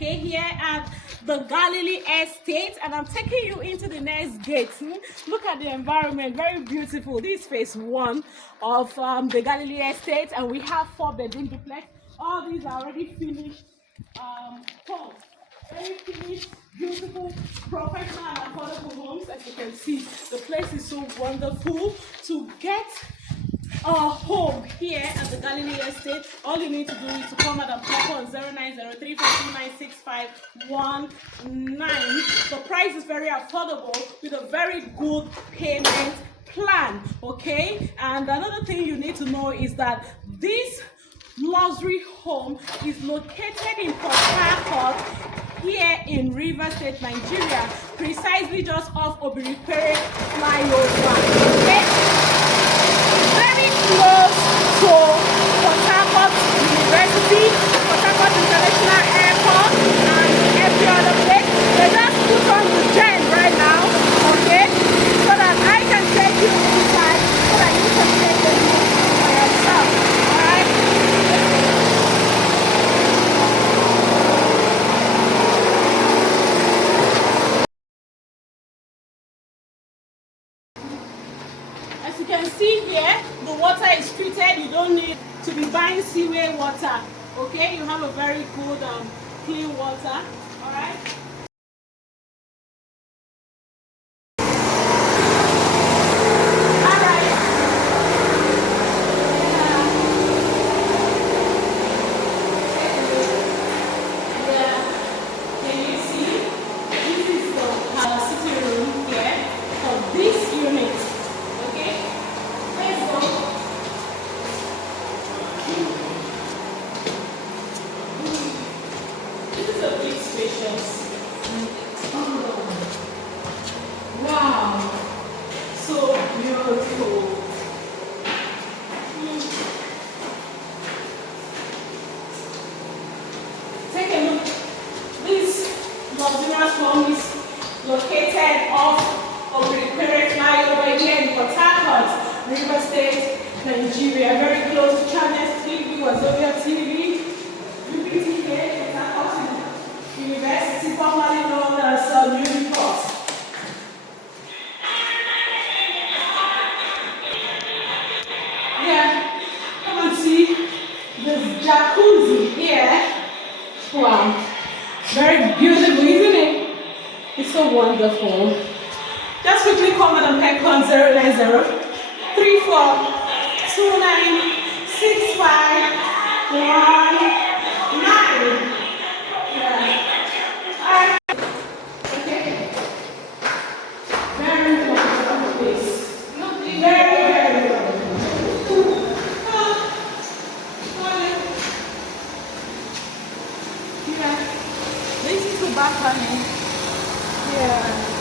okay, here at the Galilee estate, and I'm taking you into the next gate. Look at the environment, very beautiful. This is phase 1 of the Galilee estate, and we have 4-bedroom duplex. All these are already finished homes. Very finished, beautiful, professional and affordable homes. As you can see, the place is so wonderful. To get a home here at the Galilee estate, all you need to do is to call Madam Pekle on 0903-429-6519. The price is very affordable with a very good payment plan, okay? And another thing you need to know is that this luxury home is located in Harcourt here in Rivers State, Nigeria, precisely just off Obirikere flyover. Okay? Very close to Harcourt University, Harcourt International Airport, and every other place. They just put on the gen right now, okay, so that I can take you inside, so that you can take the look for yourself. Alright? As you can see here, the water is treated. You don't need to be buying seaway water. Okay, you have a very good clean water. All right. Wow, so beautiful. Take a look. This luxurious home is located off Obirikere flyover here in Port Harcourt, Rivers State, Nigeria. Very close to Channels TV, Wazobia TV, UPTK, Port Harcourt University, formerly known as Ugochukwu. This jacuzzi here, wow, very beautiful, isn't it? It's so wonderful. Just quickly call Madam Pekle on 090-3429-6519. Okay. Very wonderful place. Very this is the balcony. Yeah.